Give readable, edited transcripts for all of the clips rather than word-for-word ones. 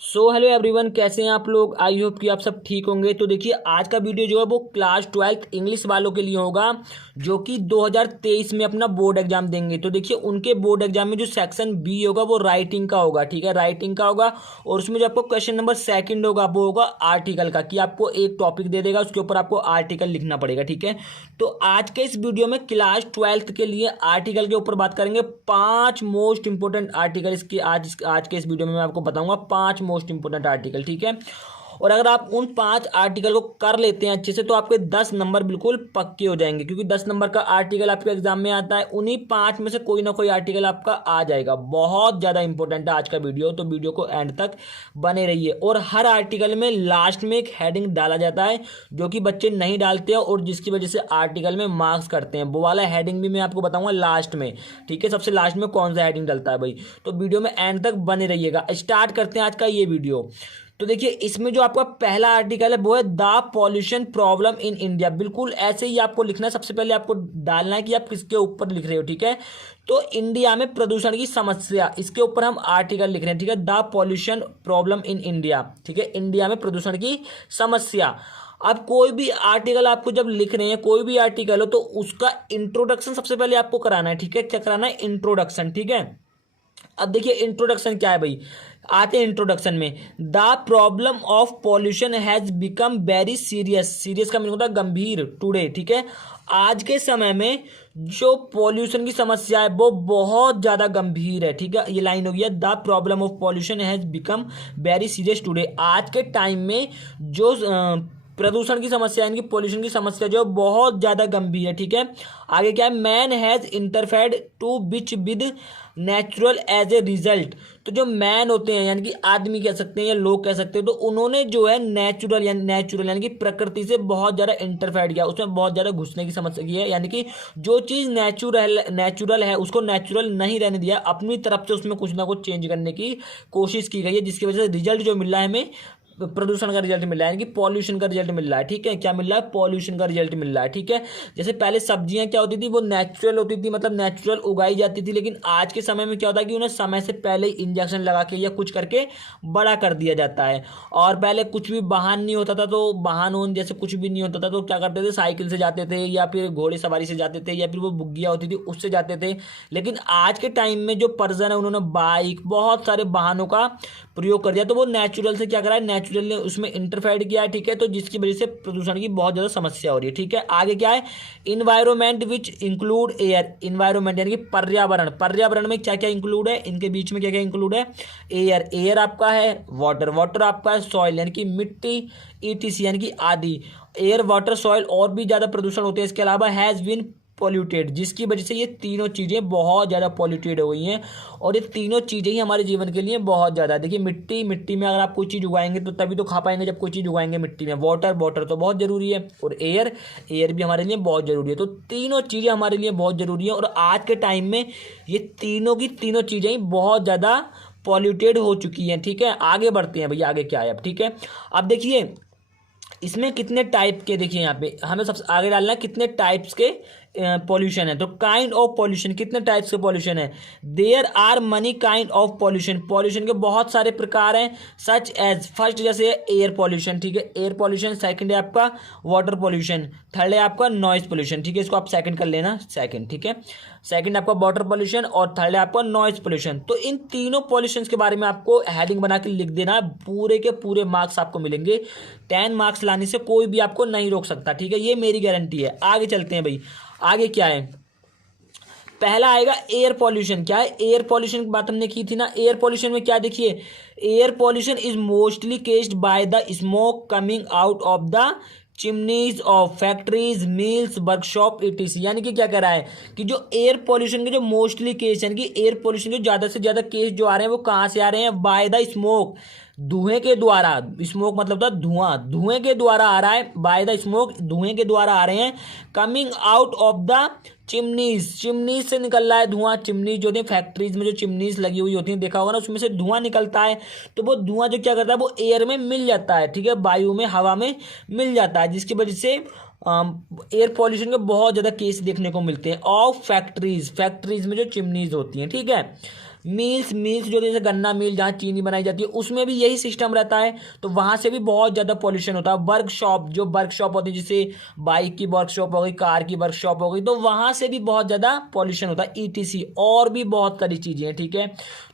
Hello everyone, कैसे हैं आप लोग। आई होप कि आप सब ठीक होंगे। तो देखिए, आज का वीडियो जो है वो क्लास 12 इंग्लिश वालों के लिए होगा जो कि 2023 में अपना बोर्ड एग्जाम देंगे। तो देखिए, उनके बोर्ड एग्जाम में जो सेक्शन बी होगा वो राइटिंग का होगा। ठीक है, राइटिंग का होगा। और उसमें जो आपको क्वेश्चन नंबर सेकंड होगा वो होगा आर्टिकल का, कि आपको एक टॉपिक दे देगा, उसके ऊपर आपको आर्टिकल लिखना पड़ेगा। ठीक है, तो आज के इस वीडियो में क्लास 12 के लिए आर्टिकल के ऊपर बात करेंगे। 5 मोस्ट इंपोर्टेंट आर्टिकल इसकी आज के इस वीडियो में मैं आपको बताऊंगा। 5 मोस्ट इंपोर्टेंट आर्टिकल। ठीक है, और अगर आप उन 5 आर्टिकल को कर लेते हैं अच्छे से तो आपके 10 नंबर बिल्कुल पक्के हो जाएंगे, क्योंकि 10 नंबर का आर्टिकल आपके एग्जाम में आता है। उन्हीं 5 में से कोई ना कोई आर्टिकल आपका आ जाएगा। बहुत ज़्यादा इंपॉर्टेंट है आज का वीडियो, तो वीडियो को एंड तक बने रहिए। और हर आर्टिकल में लास्ट में एक हेडिंग डाला जाता है जो कि बच्चे नहीं डालते हैं, और जिसकी वजह से आर्टिकल में मार्क्स करते हैं। वो वाला हेडिंग भी मैं आपको बताऊंगा लास्ट में। ठीक है, सबसे लास्ट में कौन सा हेडिंग डलता है भाई, तो वीडियो में एंड तक बने रहिएगा। स्टार्ट करते हैं आज का ये वीडियो। तो देखिए, इसमें जो आपका पहला आर्टिकल है वो है the pollution problem in India. बिल्कुल ऐसे ही आपको लिखना है। सबसे पहले आपको डालना है कि आप किसके ऊपर लिख रहे हो। ठीक है, तो इंडिया में प्रदूषण की समस्या, इसके ऊपर हम आर्टिकल लिख रहे हैं। ठीक है, the pollution problem in India. ठीक है, इंडिया में प्रदूषण की समस्या। अब कोई भी आर्टिकल आपको जब लिख रहे हैं, कोई भी आर्टिकल हो, तो उसका इंट्रोडक्शन सबसे पहले आपको कराना है। ठीक है, क्या कराना है? इंट्रोडक्शन। ठीक है, अब देखिए इंट्रोडक्शन क्या है भाई। आते हैं इंट्रोडक्शन में। The problem of pollution has become very serious. Serious का मीनिंग होता है गंभीर। टुडे, ठीक है, आज के समय में जो पॉल्यूशन की समस्या है वो बहुत ज्यादा गंभीर है। ठीक है, ये लाइन हो गया, the problem of pollution has become very serious today. आज के टाइम में जो प्रदूषण की समस्या, यानी कि पोल्यूशन की समस्या जो बहुत ज्यादा गंभीर है। ठीक है, आगे क्या है? Man has interfered to which with natural as a result. तो जो मैन होते हैं, यानी कि आदमी कह सकते हैं या लोग कह सकते हैं, तो उन्होंने जो है नेचुरल यानी कि प्रकृति से बहुत ज़्यादा इंटरफेयर किया, उसमें बहुत ज़्यादा घुसने की समस्या की है। यानी कि जो चीज़ नेचुरल है उसको नेचुरल नहीं रहने दिया, अपनी तरफ से उसमें कुछ ना कुछ चेंज करने की कोशिश की गई है, जिसकी वजह से रिजल्ट जो मिल रहा है हमें प्रदूषण का रिजल्ट मिल रहा है, यानी कि पॉल्यूशन का रिजल्ट मिल रहा है। ठीक है, क्या मिल रहा है? पॉल्यूशन का रिजल्ट मिल रहा है। ठीक है, जैसे पहले सब्जियां क्या होती थी, वो नेचुरल होती थी, मतलब नेचुरल उगाई जाती थी। लेकिन आज के समय में क्या होता है कि उन्हें समय से पहले इंजेक्शन लगा के या कुछ करके बड़ा कर दिया जाता है। और पहले कुछ भी वाहन नहीं होता था, तो वाहन जैसे कुछ भी नहीं होता था, तो क्या करते थे? साइकिल से जाते थे, या फिर घोड़े सवारी से जाते थे, या फिर वो बुग्गियाँ होती थी उससे जाते थे। लेकिन आज के टाइम में जो पर्सन है, उन्होंने बाइक, बहुत सारे वाहनों का प्रयोग कर दिया, तो वो नेचुरल से क्या करा है? नेचुरल ने उसमें इंटरफेयर किया है। ठीक है, तो जिसकी वजह से प्रदूषण की बहुत ज़्यादा समस्या हो रही है। ठीक है, आगे क्या है? Environment which include air. Environment यानी कि पर्यावरण। पर्यावरण में क्या क्या इंक्लूड है? इनके बीच में क्या क्या इंक्लूड है? एयर, एयर आपका है। वाटर, वाटर आपका है। सॉइल यानी कि मिट्टी, ईटीसी यानी कि आदि। एयर, वाटर, सॉइल और भी ज़्यादा प्रदूषण होते हैं। इसके अलावा हैज़ बीन पॉल्यूटेड, जिसकी वजह से ये तीनों चीज़ें बहुत ज़्यादा पॉल्यूटेड हो गई हैं। और ये तीनों चीज़ें ही हमारे जीवन के लिए बहुत ज़्यादा। देखिए, मिट्टी में अगर आप कोई चीज़ उगाएंगे तो तभी तो खा पाएंगे, जब कोई चीज़ उगाएंगे मिट्टी में। वाटर तो बहुत ज़रूरी है। और एयर भी हमारे लिए बहुत ज़रूरी है। तो तीनों चीज़ें हमारे लिए बहुत ज़रूरी है, और आज के टाइम में ये तीनों की तीनों चीज़ें ही बहुत ज़्यादा पॉल्यूटेड हो चुकी हैं। ठीक है, आगे बढ़ते हैं भैया, आगे क्या है अब। ठीक है, अब देखिए इसमें कितने टाइप के, देखिए यहाँ पे हमें सबसे आगे डालना है कितने टाइप्स के पॉल्यूशन है। तो काइंड ऑफ पॉल्यूशन, कितने टाइप्स के पॉल्यूशन है? There are many kind of pollution. Pollution के बहुत सारे प्रकार हैं। सच एज, फर्स्ट जैसे एयर पॉल्यूशन। ठीक है, एयर पॉल्यूशन। सेकंड है आपका वाटर पॉल्यूशन। थर्ड है आपका नॉइज पॉल्यूशन। ठीक है, इसको आप सेकंड कर लेना, सेकंड। ठीक है, सेकंड आपका वाटर पॉल्यूशन, और थर्ड है आपका नॉइज पॉल्यूशन। तो इन तीनों पॉल्यूशन के बारे में आपको हेडिंग बना के लिख देना है। पूरे के पूरे मार्क्स आपको मिलेंगे। 10 मार्क्स लाने से कोई भी आपको नहीं रोक सकता। ठीक है, ये मेरी गारंटी है। आगे चलते हैं भाई, आगे क्या है? पहला आएगा एयर पॉल्यूशन। क्या है? एयर पॉल्यूशन की बात हमने की थी ना। एयर पॉल्यूशन में क्या, देखिए, air pollution is mostly केस्ड by the smoke coming out of the chimneys of factories, mills, workshop, etc. यानी कि क्या कह रहा है कि जो एयर पॉल्यूशन के जो मोस्टली केस, यानी कि एयर पॉल्यूशन के ज़्यादा से ज़्यादा केस जो आ रहे हैं वो कहाँ से आ रहे हैं? बाय द स्मोक, धुएं के द्वारा। स्मोक मतलब था धुआं, धुएं के द्वारा आ रहा है। बाय द स्मोक, धुएं के द्वारा आ रहे हैं। Coming out of the chimneys, chimneys से निकल रहा है धुआं। चिमनीज जो होती है, फैक्ट्रीज में जो चिमनीज लगी हुई होती हैं, देखा होगा ना, उसमें से धुआं निकलता है। तो वो धुआं जो क्या करता है, वो एयर में मिल जाता है। ठीक है, वायु में, हवा में मिल जाता है, जिसकी वजह से एयर पॉल्यूशन के बहुत ज़्यादा केस देखने को मिलते हैं। ऑफ फैक्ट्रीज, फैक्ट्रीज में जो चिमनीज होती हैं। ठीक है, मिल्स जो जैसे गन्ना मिल जहाँ चीनी बनाई जाती है उसमें भी यही सिस्टम रहता है, तो वहाँ से भी बहुत ज़्यादा पॉल्यूशन होता है। वर्कशॉप होती है, जैसे बाइक की वर्कशॉप हो गई, कार की वर्कशॉप हो गई, तो वहाँ से भी बहुत ज़्यादा पॉल्यूशन होता है। ETC और भी बहुत सारी चीज़ें हैं, ठीक है।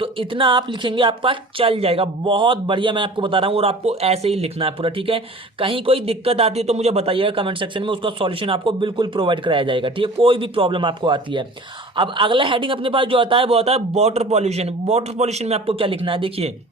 तो इतना आप लिखेंगे आपका चल जाएगा, बहुत बढ़िया मैं आपको बता रहा हूँ, और आपको ऐसे ही लिखना है पूरा, ठीक है। कहीं कोई दिक्कत आती है तो मुझे बताइएगा कमेंट सेक्शन में, उसका सॉल्यूशन आपको बिल्कुल प्रोवाइड कराया जाएगा, ठीक है। कोई भी प्रॉब्लम आपको आती है। अब अगला हेडिंग अपने पास जो आता है वो आता है वाटर पॉल्यूशन। वाटर पॉल्यूशन में आपको क्या लिखना है, देखिए,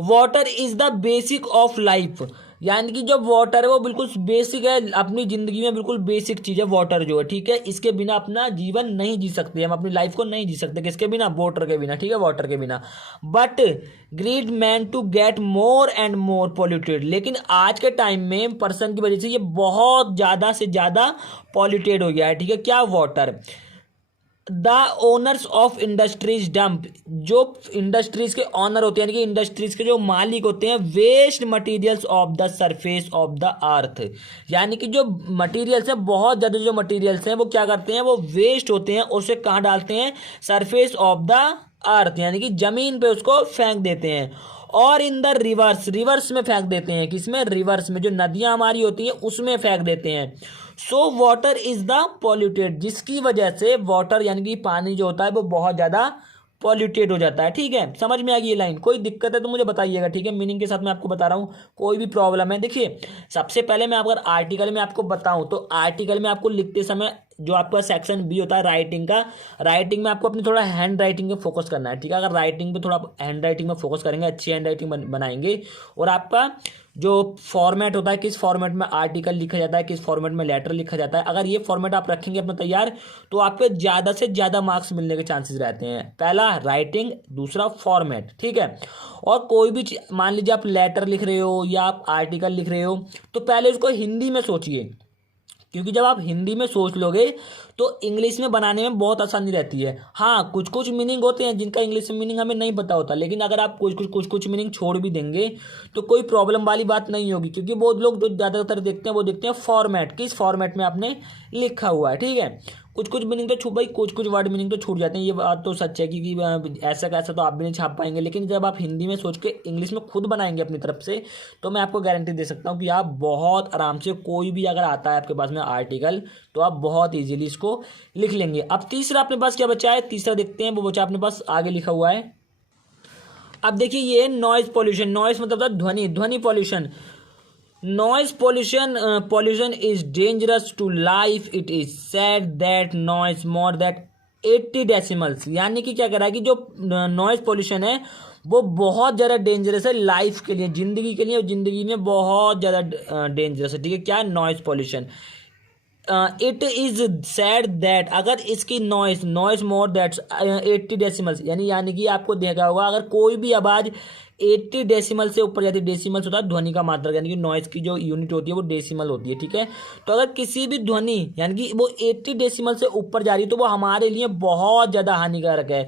water is the basic of life, यानी कि जो वाटर है वो बिल्कुल बेसिक है अपनी जिंदगी में, बिल्कुल बेसिक चीज है वाटर जो है, ठीक है। इसके बिना अपना जीवन नहीं जी सकते, हम अपनी लाइफ को नहीं जी सकते, किसके बिना, वाटर के बिना, ठीक है, वाटर के बिना। But greed man to get more and more polluted, लेकिन आज के टाइम में पर्सन की वजह से ये बहुत ज़्यादा से ज़्यादा पॉल्यूटेड हो गया है, ठीक है, क्या, water. The owners of industries dump, जो इंडस्ट्रीज के ऑनर होते हैं, यानी कि इंडस्ट्रीज के जो मालिक होते हैं, waste materials of the surface of the earth, यानी कि जो मटेरियल्स हैं, बहुत ज़्यादा जो मटेरियल्स हैं वो क्या करते हैं, वो वेस्ट होते हैं, उसे कहाँ डालते हैं, सरफेस ऑफ द अर्थ, यानी कि जमीन पे उसको फेंक देते हैं। और इन द रिवर्स में फेंक देते हैं, किसमें, रिवर्स में, जो नदियां हमारी होती हैं उसमें फेंक देते हैं। So water is the polluted, जिसकी वजह से वाटर यानी कि पानी जो होता है वो बहुत ज़्यादा पॉल्यूटेड हो जाता है, ठीक है। समझ में आ गई ये लाइन, कोई दिक्कत है तो मुझे बताइएगा, ठीक है, मीनिंग के साथ मैं आपको बता रहा हूँ, कोई भी प्रॉब्लम है। देखिए, सबसे पहले मैं अगर आर्टिकल में आपको बताऊँ तो आर्टिकल में आपको लिखते समय जो आपका सेक्शन बी होता है राइटिंग का, राइटिंग में आपको अपनी थोड़ा हैंड राइटिंग पे फोकस करना है, ठीक है। अगर राइटिंग पे थोड़ा हैंड राइटिंग में फोकस करेंगे, अच्छी हैंड राइटिंग बनाएंगे, और आपका जो फॉर्मेट होता है, किस फॉर्मेट में आर्टिकल लिखा जाता है, किस फॉर्मेट में लेटर लिखा जाता है, अगर ये फॉर्मेट आप रखेंगे अपना तैयार, तो आपके ज़्यादा से ज़्यादा मार्क्स मिलने के चांसेस रहते हैं। पहला राइटिंग, दूसरा फॉर्मेट, ठीक है। और कोई भी मान लीजिए आप लेटर लिख रहे हो या आप आर्टिकल लिख रहे हो, तो पहले उसको हिंदी में सोचिए, क्योंकि जब आप हिंदी में सोच लोगे तो इंग्लिश में बनाने में बहुत आसानी रहती है। हाँ, कुछ कुछ मीनिंग होते हैं जिनका इंग्लिश में मीनिंग हमें नहीं पता होता, लेकिन अगर आप कुछ मीनिंग छोड़ भी देंगे तो कोई प्रॉब्लम वाली बात नहीं होगी, क्योंकि बहुत लोग जो ज़्यादातर देखते हैं वो देखते हैं फॉर्मेट, किस फॉर्मेट में आपने लिखा हुआ है, ठीक है। कुछ मीनिंग तो छूट भाई, कुछ वर्ड मीनिंग तो छूट जाते हैं, ये बात तो सच है, क्योंकि ऐसा कैसा तो आप भी नहीं छाप पाएंगे, लेकिन जब आप हिंदी में सोच के इंग्लिश में खुद बनाएंगे अपनी तरफ से, तो मैं आपको गारंटी दे सकता हूँ कि आप बहुत आराम से, कोई भी अगर आता है आपके पास में आर्टिकल, तो आप बहुत ईजिली इसको लिख लेंगे। अब तीसरा अपने पास क्या बचा है, तीसरा देखते हैं, वो बचा अपने पास आगे लिखा हुआ है। अब देखिए, ये नॉइज पॉल्यूशन, नॉइज मतलब ध्वनि pollution. Noise pollution is dangerous to life. It is said that noise more than 80 decibels, यानी कि क्या कह रहा है कि जो नॉइज पोल्यूशन है वो बहुत ज़्यादा डेंजरस है लाइफ के लिए, ज़िंदगी के लिए, जिंदगी में बहुत ज़्यादा डेंजरस है, ठीक है। क्या, noise pollution. It is sad that, अगर इसकी नॉइज मोर दैट 80 डेसिमल्स, यानी कि आपको देखा होगा अगर कोई भी आवाज़ 80 डेसिमल से ऊपर जाती है, डेसिमल्स होता है ध्वनि का मात्रक, यानी कि नॉइज की जो यूनिट होती है वो डेसिमल होती है, ठीक है। तो अगर किसी भी ध्वनि यानी कि वो 80 डेसिमल से ऊपर जा रही है तो वो हमारे लिए बहुत ज़्यादा हानिकारक है।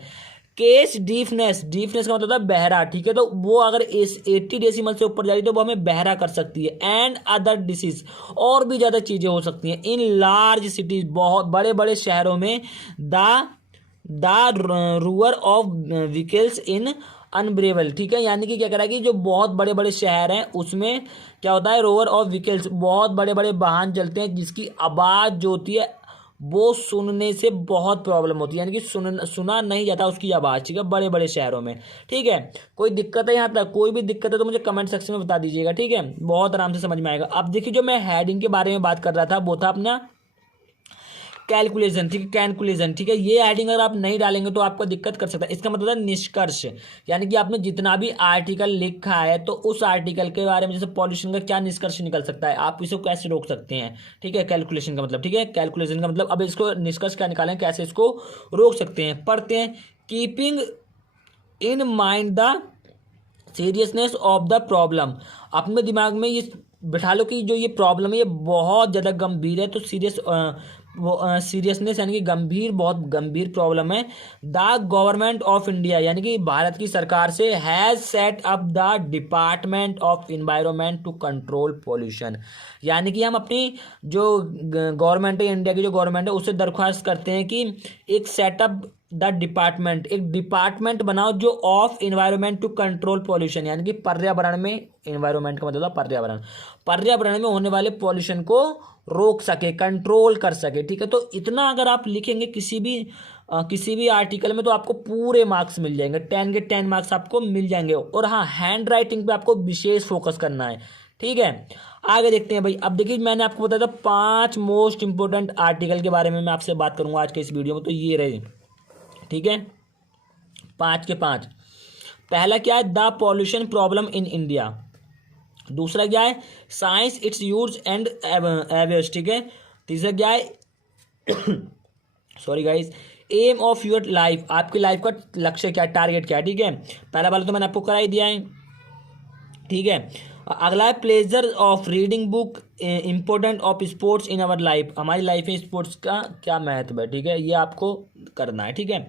केस डीफनेस का मतलब होता है बहरा, ठीक है। तो वो अगर इस 80 डेसिमल से ऊपर जा रही है तो वो हमें बहरा कर सकती है। एंड अदर डिसीज, और भी ज़्यादा चीज़ें हो सकती हैं। इन लार्ज सिटीज, बहुत बड़े बड़े शहरों में, द रूअर ऑफ व्हीकल्स इन अनब्रेवल, ठीक है। यानी कि क्या कह रहा है कि जो बहुत बड़े बड़े शहर हैं उसमें क्या होता है, रोअर ऑफ व्हीकल्स, बहुत बड़े बड़े वाहन चलते हैं जिसकी आवाज़ जो होती है वो सुनने से बहुत प्रॉब्लम होती है, यानी कि सुना नहीं जाता उसकी आवाज़, ठीक है, बड़े बड़े शहरों में, ठीक है। कोई दिक्कत है यहाँ तक, कोई भी दिक्कत है तो मुझे कमेंट सेक्शन में बता दीजिएगा, ठीक है, बहुत आराम से समझ में आएगा। अब देखिए, जो मैं हेडिंग के बारे में बात कर रहा था वो था अपना कैलकुलेशन, ठीक है, कैलकुलेशन, ठीक है। ये हेडिंग अगर आप नहीं डालेंगे तो आपको दिक्कत कर सकता है। इसका मतलब है निष्कर्ष, यानी कि आपने जितना भी आर्टिकल लिखा है तो उस आर्टिकल के बारे में, जैसे पॉल्यूशन का क्या निष्कर्ष निकल सकता है, आप इसे कैसे रोक सकते हैं, ठीक है, कैलकुलेशन का मतलब, ठीक है, कैलकुलेशन का मतलब। अब इसको निष्कर्ष क्या निकालें, कैसे इसको रोक सकते हैं, पढ़ते हैं। Keeping in mind the seriousness of the problem, अपने दिमाग में ये बिठा लो कि जो ये प्रॉब्लम है ये बहुत ज़्यादा गंभीर है, तो सीरियसनेस यानी कि गंभीर, बहुत गंभीर प्रॉब्लम है। द गवर्नमेंट ऑफ इंडिया, यानी कि भारत की सरकार से, has set up the department of environment to control pollution, यानी कि हम अपनी जो गवर्नमेंट है, इंडिया की जो गवर्नमेंट है, उससे दरख्वास्त करते हैं कि एक सेटअप द डिपार्टमेंट, एक डिपार्टमेंट बनाओ जो of environment to control pollution, यानी कि पर्यावरण में, इन्वायरमेंट का मतलब पर्यावरण, पर्यावरण में होने वाले पॉल्यूशन को रोक सके, कंट्रोल कर सके। ठीक है, तो इतना अगर आप लिखेंगे किसी भी आर्टिकल में तो आपको पूरे मार्क्स मिल जाएंगे, 10 के 10 मार्क्स आपको मिल जाएंगे। और हाँ, हैंड राइटिंग पे आपको विशेष फोकस करना है। ठीक है, आगे देखते हैं भाई। अब देखिए, मैंने आपको बताया था 5 मोस्ट इंपोर्टेंट आर्टिकल के बारे में मैं आपसे बात करूंगा आज के इस वीडियो में, तो ये रहे। ठीक है, 5 के 5। पहला क्या है, the pollution problem in India. दूसरा क्या है, science its use and abuse. ठीक है, तीसरा क्या है sorry guys, aim of your life, आपकी लाइफ का लक्ष्य क्या, टारगेट क्या है। ठीक है, पहला वाला तो मैंने आपको करा ही दिया है। ठीक है, अगला है pleasure of reading book, important of sports in our life, हमारी लाइफ में स्पोर्ट्स का क्या महत्व है। ठीक है, ये आपको करना है। ठीक है,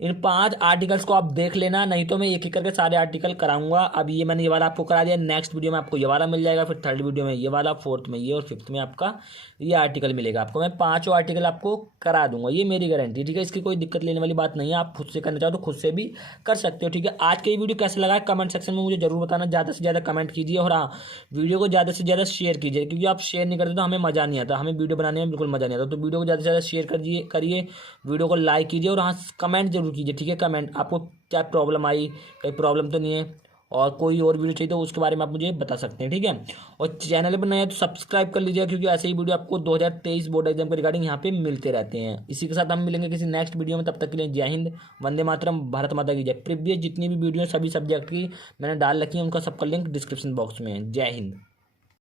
इन 5 आर्टिकल्स को आप देख लेना, नहीं तो मैं एक एक करके सारे आर्टिकल कराऊंगा। अब ये मैंने ये वाला आपको करा दिया, नेक्स्ट वीडियो में आपको ये वाला मिल जाएगा, फिर थर्ड वीडियो में ये वाला, फोर्थ में ये, और फिफ्थ में आपका ये आर्टिकल मिलेगा आपको। मैं 5 आर्टिकल आपको करा दूंगा, ये मेरी गारंटी। ठीक है, इसकी कोई दिक्कत लेने वाली बात नहीं है, आप खुद से करना चाहो तो खुद से भी कर सकते हो। ठीक है, आज का ये वीडियो कैसा लगा कमेंट सेक्शन में मुझे जरूर बताना, ज़्यादा से ज़्यादा कमेंट कीजिए, और हाँ, वीडियो को ज़्यादा से ज़्यादा शेयर कीजिए, क्योंकि आप शेयर नहीं करते तो हमें मज़ा नहीं आता, हमें वीडियो बनाने में बिल्कुल मज़ा नहीं आता। तो वीडियो को ज़्यादा से ज़्यादा शेयर करिए, वीडियो को लाइक कीजिए, और हाँ, कमेंट जरूर कीजिए। ठीक है, कमेंट आपको क्या प्रॉब्लम आई, कोई प्रॉब्लम तो नहीं है, और कोई और वीडियो चाहिए तो उसके बारे में आप मुझे बता सकते हैं। ठीक है, और चैनल पर नए हैं तो सब्सक्राइब कर लीजिएगा, क्योंकि ऐसे ही वीडियो आपको 2023 बोर्ड एग्जाम के रिगार्डिंग यहाँ पे मिलते रहते हैं। इसी के साथ हम मिलेंगे किसी नेक्स्ट वीडियो में, तब तक के लिए जय हिंद, वंदे मातरम, भारत माता की जय। प्रीवियस जितनी भी वीडियो सभी सब्जेक्ट की मैंने डाल रखी है, उनका सबका लिंक डिस्क्रिप्शन बॉक्स में है। जय हिंद।